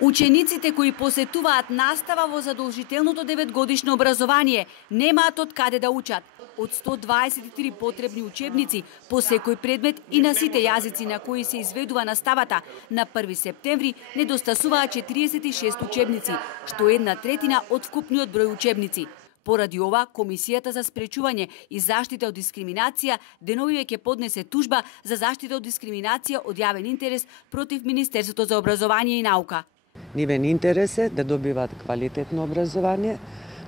Учениците кои посетуваат настава во задолжителното 9-годишно образование немаат од каде да учат. Од 123 потребни учебници по секој предмет и на сите јазици на кои се изведува наставата, на 1 септември недостасуваат 46 учебници, што е 1/3 од вкупниот број учебници. Поради ова, Комисијата за спречување и заштита од дискриминација деновиве ќе поднесе тужба за заштита од дискриминација од јавен интерес против Министерството за образование и наука. Нивен интерес е да добиваат квалитетно образование,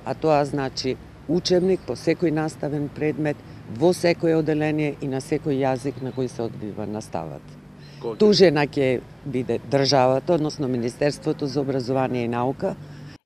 а тоа значи учебник по секој наставен предмет, во секој оделение и на секој јазик на кој се одвива наставата. Тужена ќе биде државата, односно Министерството за образование и наука.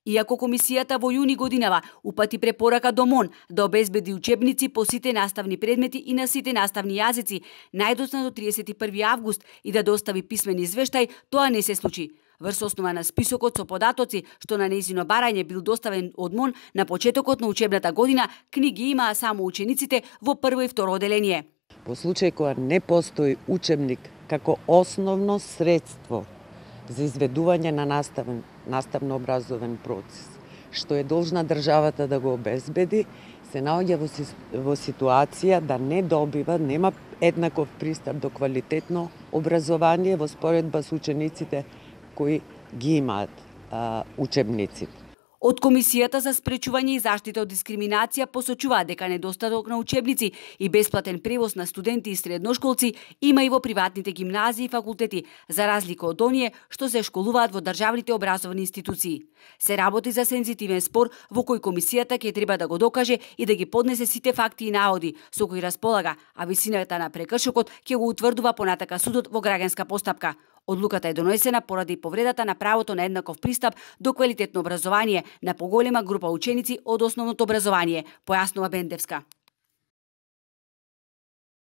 Иако Комисијата во јуни годинава упати препорака до МОН да обезбеди учебници по сите наставни предмети и на сите наставни јазици најдоцна до 31 август и да достави писмен извештај, тоа не се случи. Врз основа на списокот со податоци што на нејзино барање бил доставен од МОН на почетокот на учебната година, книги имаа само учениците во прво и второ оделение. Во случај кога не постои учебник како основно средство за изведување на наставно-образовен процес, што е должна државата да го обезбеди, се наоѓа во ситуација да не добива, нема еднаков пристап до квалитетно образование во споредба со учениците кои ги имаат учебниците. Од Комисијата за спречување и заштита од дискриминација посочуваат дека недостаток на учебници и бесплатен превоз на студенти и средношколци има и во приватните гимназии и факултети, за разлика од оние што се школуваат во државните образовни институции. Се работи за сензитивен спор во кој Комисијата ќе треба да го докаже и да ги поднесе сите факти и наводи со кои располага, а висината на прекршокот ќе го утврдува понатака судот во граѓанска постапка. Одлуката е донесена поради повредата на правото на еднаков пристап до квалитетно образование на поголема група ученици од основното образование, појаснува Бендевска.